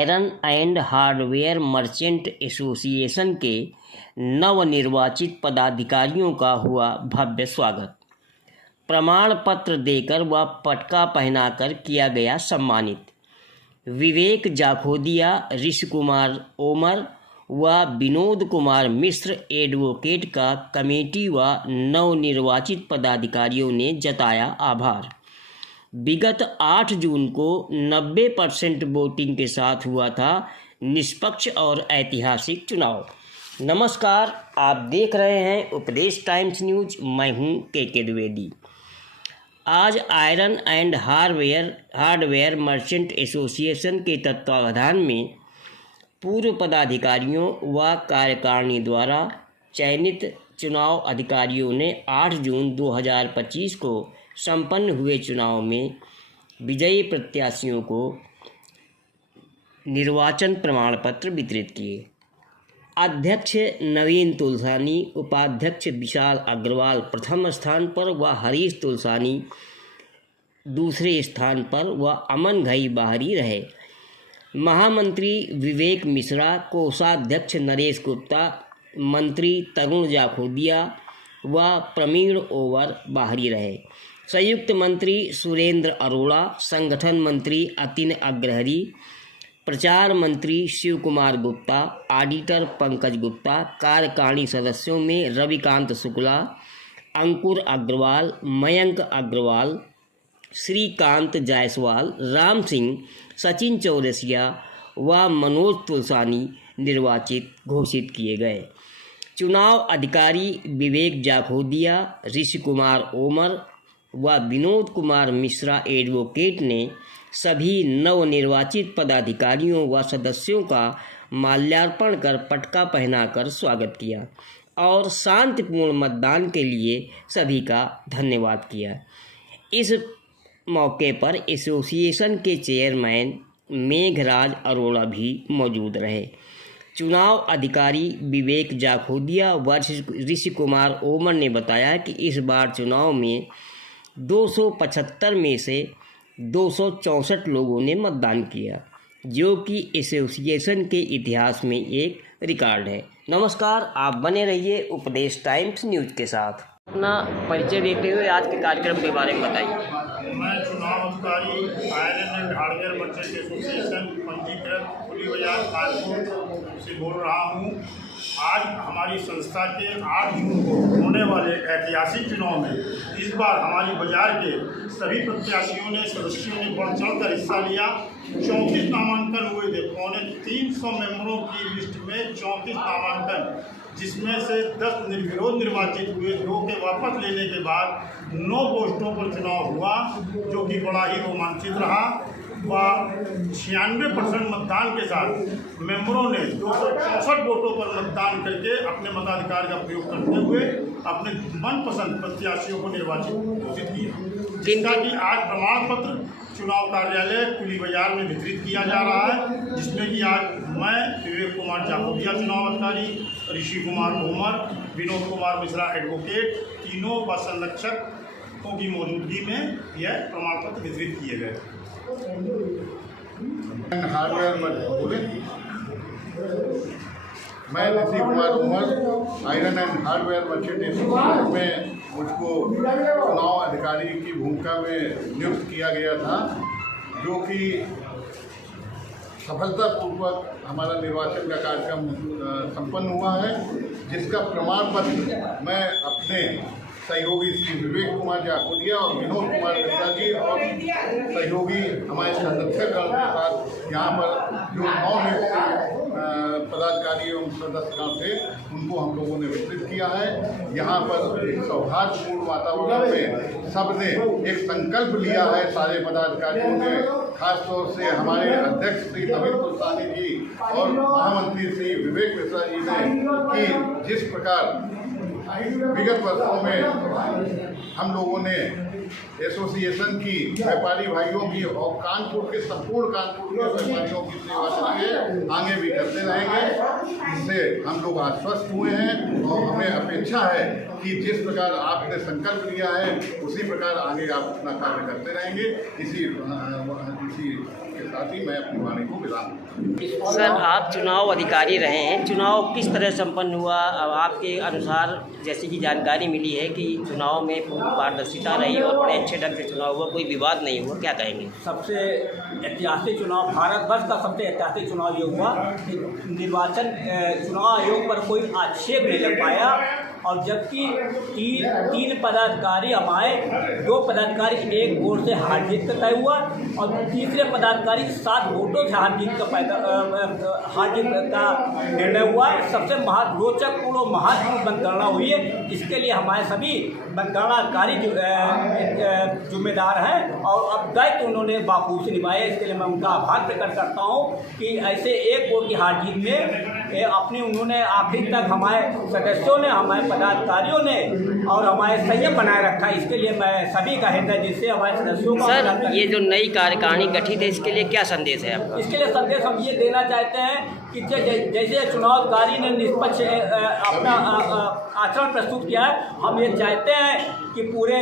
Iron and hardware merchant association के नवनिर्वाचित पदाधिकारियों का हुआ भव्य स्वागत। प्रमाण पत्र देकर व पटका पहनाकर किया गया सम्मानित। विवेक जाखोदिया, ऋषि कुमार ओमर व विनोद कुमार मिश्र एडवोकेट का कमेटी व नवनिर्वाचित पदाधिकारियों ने जताया आभार। विगत 8 जून को 90% वोटिंग के साथ हुआ था निष्पक्ष और ऐतिहासिक चुनाव। नमस्कार, आप देख रहे हैं उपदेश टाइम्स न्यूज। मैं हूं के द्विवेदी। आज iron and hardware merchant association के तत्वावधान में पूर्व पदाधिकारियों व कार्यकारिणी द्वारा चयनित चुनाव अधिकारियों ने 8 जून 2025 को संपन्न हुए चुनाव में विजयी प्रत्याशियों को निर्वाचन प्रमाण पत्र वितरित किए। अध्यक्ष नवीन तुलसानी, उपाध्यक्ष विशाल अग्रवाल प्रथम स्थान पर व हरीश तुलसानी दूसरे स्थान पर व अमन घई बाहरी रहे। महामंत्री विवेक मिश्रा, कोषाध्यक्ष नरेश गुप्ता, मंत्री तरुण जाखोदिया व प्रवीण ओवर बाहरी रहे। संयुक्त मंत्री सुरेंद्र अरोड़ा, संगठन मंत्री अतिन अग्रहरी, प्रचार मंत्री शिव कुमार गुप्ता, ऑडिटर पंकज गुप्ता, कार्यकारिणी सदस्यों में रविकांत शुक्ला, अंकुर अग्रवाल, मयंक अग्रवाल, श्रीकांत जायसवाल, राम सिंह, सचिन चौरसिया व मनोज तुलसानी निर्वाचित घोषित किए गए। चुनाव अधिकारी विवेक जाखोदिया, ऋषि कुमार ओमर व विनोद कुमार मिश्रा एडवोकेट ने सभी नवनिर्वाचित पदाधिकारियों व सदस्यों का माल्यार्पण कर पटका पहनाकर स्वागत किया और शांतिपूर्ण मतदान के लिए सभी का धन्यवाद किया। इस मौके पर एसोसिएशन के चेयरमैन मेघराज अरोड़ा भी मौजूद रहे। चुनाव अधिकारी विवेक जाखोदिया व ऋषि कुमार ओमर ने बताया कि इस बार चुनाव में 275 में से 264 लोगों ने मतदान किया, जो कि एसोसिएशन के इतिहास में एक रिकॉर्ड है। नमस्कार, आप बने रहिए उपदेश टाइम्स न्यूज के साथ। अपना परिचय देते हुए आज के कार्यक्रम के बारे में बताइए। मैं चुनाव अधिकारी iron and hardware merchant association पंजीकृत खुली बाजार कानपुर से बोल रहा हूँ। आज हमारी संस्था के 8 जून को होने वाले ऐतिहासिक चुनाव में इस बार हमारी बाजार के सभी प्रत्याशियों ने सदस्यों ने बढ़ चढ़कर हिस्सा लिया। 34 नामांकन हुए थे। 350 मेंबरों की लिस्ट में 34 नामांकन, जिसमें से 10 निर्विरोध निर्वाचित हुए। 2 के वापस लेने के बाद 9 पोस्टों पर चुनाव हुआ, जो कि बड़ा ही रोमांचित रहा व 96% मतदान के साथ मेंबरों ने 264 वोटों पर मतदान करके अपने मताधिकार का प्रयोग करते हुए अपने मनपसंद प्रत्याशियों को निर्वाचित घोषित किया, जिनका कि आज प्रमाण पत्र चुनाव कार्यालय कुली बाजार में वितरित किया जा रहा है, जिसमें कि आज मैं विवेक कुमार जाखोदिया चुनाव अधिकारी, ऋषि कुमार ओमर, विनोद कुमार मिश्रा एडवोकेट, तीनों व संरक्षकों की मौजूदगी में यह प्रमाण पत्र वितरित किए गए। मैं Rishi Kumar Omar, iron and hardware merchant association में मुझको चुनाव अधिकारी की भूमिका में नियुक्त किया गया था, जो कि सफलतापूर्वक हमारा निर्वाचन का कार्यक्रम संपन्न हुआ है, जिसका प्रमाण पत्र मैं अपने सहयोगी श्री विवेक कुमार जाखोदिया और विनोद कुमार मिश्रा जी और सहयोगी हमारे संरक्षक गण के साथ यहाँ पर जो 9 पदाधिकारी एवं सदस्यगण थे, उनको हम लोगों ने वितरित किया है। यहाँ पर एक सौहार्दपूर्ण वातावरण में सबने एक संकल्प लिया है। सारे पदाधिकारियों ने, खासतौर से हमारे अध्यक्ष श्री नवीन तुलसानी जी और महामंत्री श्री विवेक मिश्रा जी ने, कि जिस प्रकार विगत वर्षों में हम लोगों ने एसोसिएशन की व्यापारी भाइयों की और कानपुर के संपूर्ण कानपुर के व्यापारियों की सेवा करेंगे, आगे भी करते रहेंगे। इससे हम लोग आश्वस्त हुए हैं और हमें अपेक्षा है कि जिस प्रकार आपने संकल्प लिया है उसी प्रकार आगे आप अपना कार्य करते रहेंगे। इसी के साथ ही मैं अपनी वाणी को विराम दूंगा। सर, आप चुनाव अधिकारी रहे हैं, चुनाव किस तरह संपन्न हुआ? अब आपके अनुसार जैसे कि जानकारी मिली है कि चुनाव में पूरी पारदर्शिता रही और बड़े अच्छे ढंग से चुनाव हुआ, कोई विवाद नहीं हुआ, क्या कहेंगे? सबसे ऐतिहासिक चुनाव, भारतवर्ष का सबसे ऐतिहासिक चुनाव ये हुआ कि निर्वाचन चुनाव आयोग पर कोई आक्षेप नहीं लग पाया, और जबकि तीन पदाधिकारी हमारे, 2 पदाधिकारी एक वोट से हार जीत का तय हुआ और तीसरे पदाधिकारी 7 वोटों से हार जीत का निर्णय हुआ। सबसे रोचकपूर्ण और महत्वपूर्ण मतगणना हुई है। इसके लिए हमारे सभी मतगणना अधिकारी जिम्मेदार हैं और अब दायित्व उन्होंने बाखूबी से निभाया। इसके लिए मैं उनका आभार प्रकट करता हूँ कि ऐसे एक वोट की हार जीत में अपनी उन्होंने आखिर तक हमारे सदस्यों ने, हमारे पदाधिकारियों ने और हमारे संयम बनाए रखा। इसके लिए मैं सभी का हृदय जिससे हमारे सदस्यों का। सर, ये जो नई कार्यकारिणी गठित है, इसके लिए क्या संदेश है आपका? इसके लिए संदेश हम ये देना चाहते हैं कि जैसे चुनाव अधिकारी ने निष्पक्ष अपना आचरण प्रस्तुत किया है, हम ये चाहते हैं कि पूरे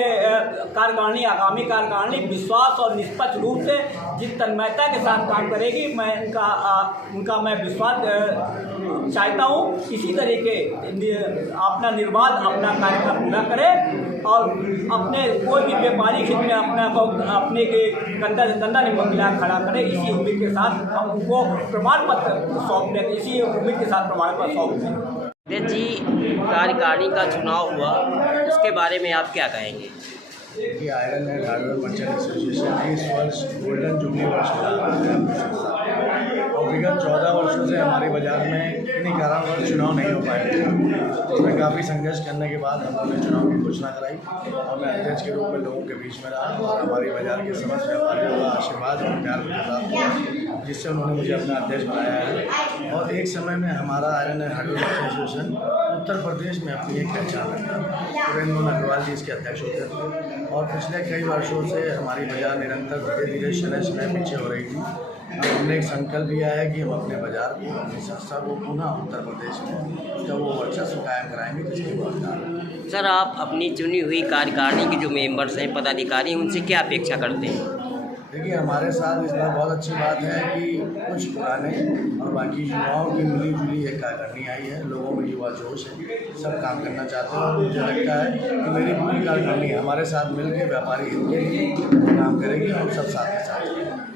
कार्यकारिणी, आगामी कार्यकारिणी विश्वास और निष्पक्ष रूप से जिस तन्मयता के साथ काम करेगी, मैं उनका मैं विश्वास चाहता हूँ। इसी तरीके अपना निर्बाध अपना कार्यक्रम पूरा करें और अपने कोई भी व्यापारिक हित में अपने के कंधा से कंधा नहीं मिला खड़ा करें। इसी उम्मीद के साथ हम उनको प्रमाण पत्र सौंपने, इसी उम्मीद के साथ प्रमाण पत्र सौंपने। जी, कार्यकारिणी का चुनाव हुआ, उसके बारे में आप क्या कहेंगे? कि iron and hardware merchant association ने इस वर्ष गोल्डन जुबली वर्ष और विगत 14 वर्षों से हमारे बाजार में किन्हीं कारणवश चुनाव नहीं हो पाए थे। उसमें काफ़ी संघर्ष करने के बाद हम लोगों ने चुनाव की घोषणा कराई और मैं अध्यक्ष के रूप में लोगों के बीच में रहा और हमारी बाजार के समस्त व्यापारियों का आशीर्वाद और प्यार मुझे प्राप्त हुआ, जिससे उन्होंने मुझे अपना अध्यक्ष बनाया है। और एक समय में हमारा iron and hardware merchant association Uttar Pradesh में अपनी एक पहचान रखता था। सुरेंद्र अग्रवाल जी इसके अध्यक्ष होते थे और पिछले कई वर्षों से हमारी बाजार निरंतर धीरे धीरे शनय पीछे हो रही थी। हमने एक संकल्प लिया है कि हम अपने बाजार को, अपनी संस्था को पुनः उत्तर प्रदेश में जब वो वर्चस्व कायम कराएंगे, जिसकी बहुत। सर, आप अपनी चुनी हुई कार्यकारिणी के जो मेंबर्स हैं, पदाधिकारी हैं, उनसे क्या अपेक्षा करते हैं? देखिए, हमारे साथ इस बार बहुत अच्छी बात है कि कुछ पुराने और बाकी युवाओं की मिली जुली एक कार्यकारिणी आई है। लोगों में युवा जोश है, सब काम करना चाहते हैं और मुझे लगता है कि मेरी पूरी कार्यकारिणी हमारे साथ मिलकर व्यापारी हित के लिए काम करेगी और सब साथ के साथ।